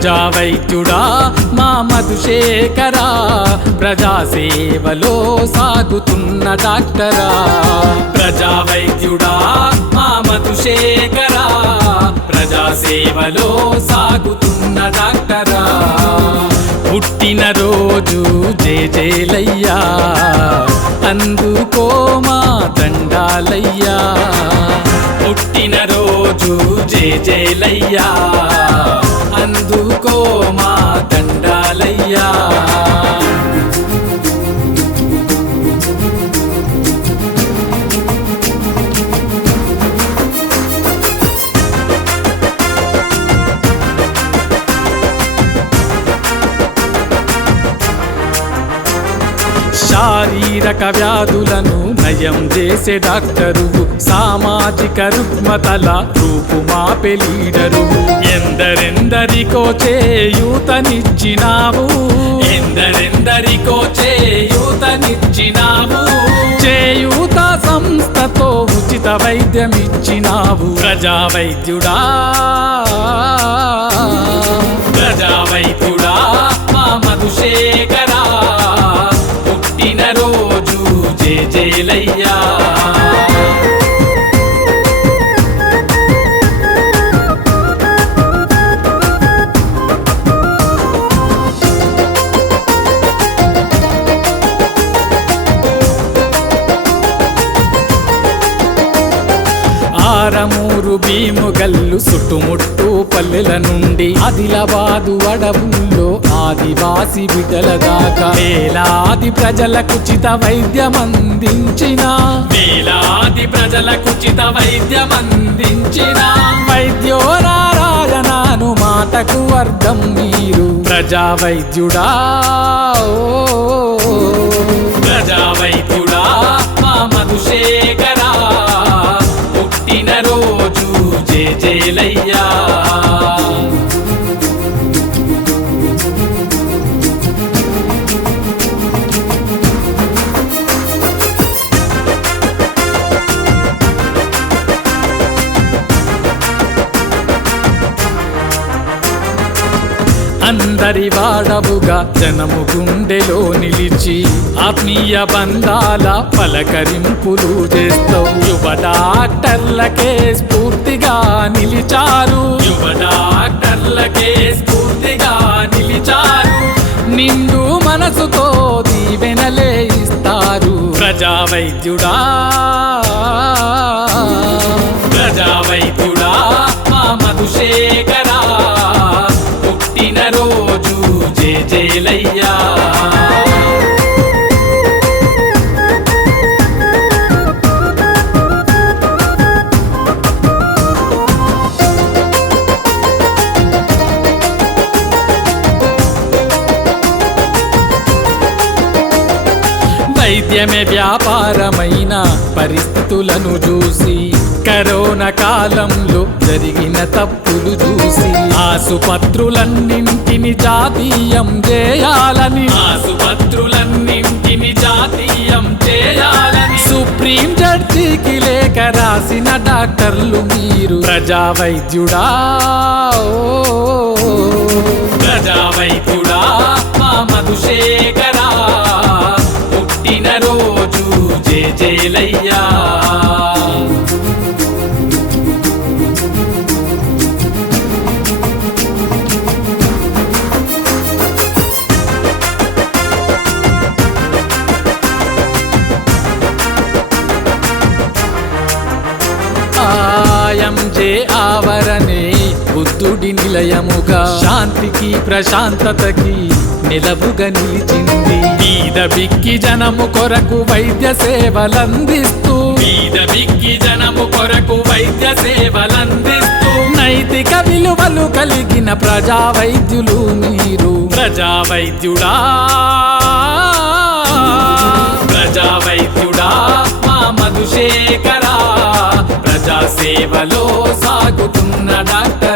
ప్రజావైద్యుడా మా మధుశేఖరా ప్రజాసేవలో సాగుతున్న డాక్టరా. ప్రజావైద్యుడా మా మధుశేఖరా ప్రజాసేవలో సాగుతున్న డాక్టరా. పుట్టిన రోజు జేజేలయ్యా అందుకో మా దండాలయ్యా. పుట్టిన రోజు జేజేలయ్యా శారీరక వ్యాధులను నయం చేసే డాక్టరు. సామాజిక రుగ్మతల రూపుమాపే లీడరు. ఎందరెందరికో చేయూతనిచ్చినావు. ఎందరెందరికో చేయూతనిచ్చినావు. చేయూత సంస్థతో ఉచిత వైద్యమిచ్చినావు. ప్రజా వైద్యుడా ప్రజా వైద్యుడా మా మధుశేఖరా జేజేలయ్యా ఆరమూరు భీముగల్లు సుట్టుముట్టు పల్లెల నుండి ఆదిలాబాదు అడవుల్లో ఆదివాసి బిడ్డల దాకా వేలాది ప్రజలకు ఉచిత వైద్యం అందించిన వేలాది ప్రజలకు ఉచిత వైద్యం అందించిన వైద్యో నారాయణను మాటకు అర్థం మీరు. ప్రజా వైద్యుడా ఓ, ప్రజా వైద్యుడా మా మధుశేఖరా పుట్టిన పుట్టినరోజు జేజేలయ్యా అందరి వాడవుగా జనము గుండెలో నిలిచి ఆత్మీయ బంధాల పలకరింపులు చేస్తావు. యువ డాక్టర్లకే స్ఫూర్తిగా నిలిచారు. యువ డాక్టర్లకే స్ఫూర్తిగా నిలిచారు. నిండు మనసుతో దీవెనలే ఇస్తారు ప్రజా వైద్యుడా ప్రజా వైద్యుడు వైద్యమే వ్యాపారమైన పరిస్థితులను చూసి కరోనా కాలంలో జరిగిన తప్పులు చూసి ఆసుపత్రులన్నింటిని జాతీయం చేయాలని ఆసుపత్రులన్నింటిని జాతీయం చేయాలని సుప్రీం జడ్జికి లేఖ రాసిన డాక్టర్లు మీరు ప్రజా వైద్యుడా ఓ, జేజేలయ్యా ఆయం ఆవరణే బుద్ధుడి నిలయముగా శాంతికి ప్రశాంతతకి. నిలవుగా నిలిచింది. బీద బిక్కి జనము కొరకు వైద్య సేవలందిస్తూ. బీద బిక్కి జనము కొరకు వైద్య సేవలందిస్తూ. నైతిక విలువలు కలిగిన ప్రజా వైద్యులు మీరు. ప్రజా వైద్యుడా ప్రజా వైద్యుడా మా మధుశేఖరా. ప్రజా సేవలో సాగుతున్న డాక్టర్